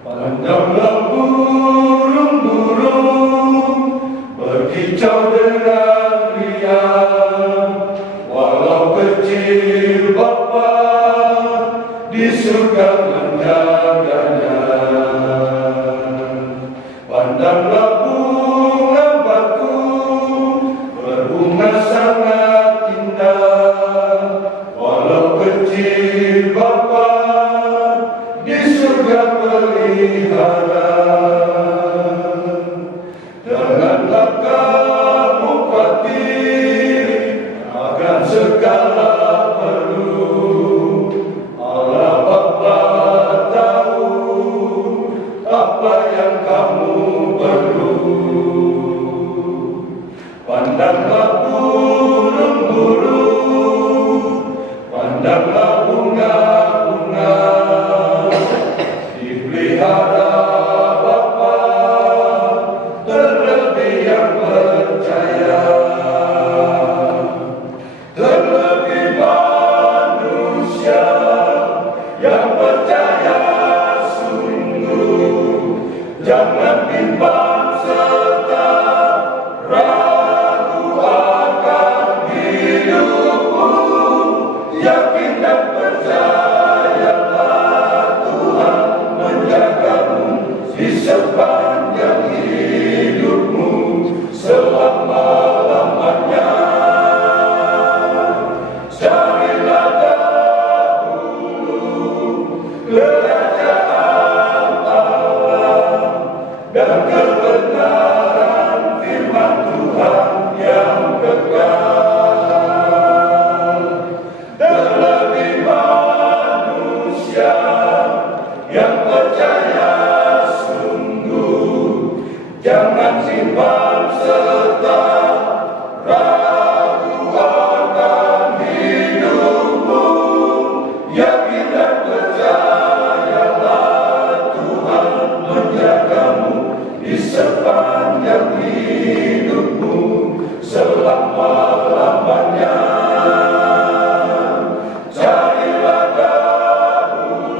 Pandanglah burung-burung berkicau dengan riang, walau kecil Bapa di surga menjaganya. Pandanglah bunga batu berbunga sangat indah, walau kecil Bapa di surga pelihara. Janganlah kamu khawatir akan segala perlu, Allah Bapa tahu apa yang kamu perlu. Pandanglah burung-burung, pandanglah bunga-bunga, dipelihara Bapa, terlebih yang percaya, terlebih manusia yang percaya sungguh. Jangan bimbang serta ragu akan hidupmu, yakin dan percayalah Tuhan menjagamu di sepanjang hidupmu selama-lamanya. Carilah dahulu kerajaan Allah dan kebenaran firman Tuhan yang kekal. Terlebih manusia yang percaya sungguh, jangan simpan serta ragu akan hidupmu, yakin dan percayalah Tuhan menjagamu di sepanjang hidupmu selama-lamanya. Carilah dahulu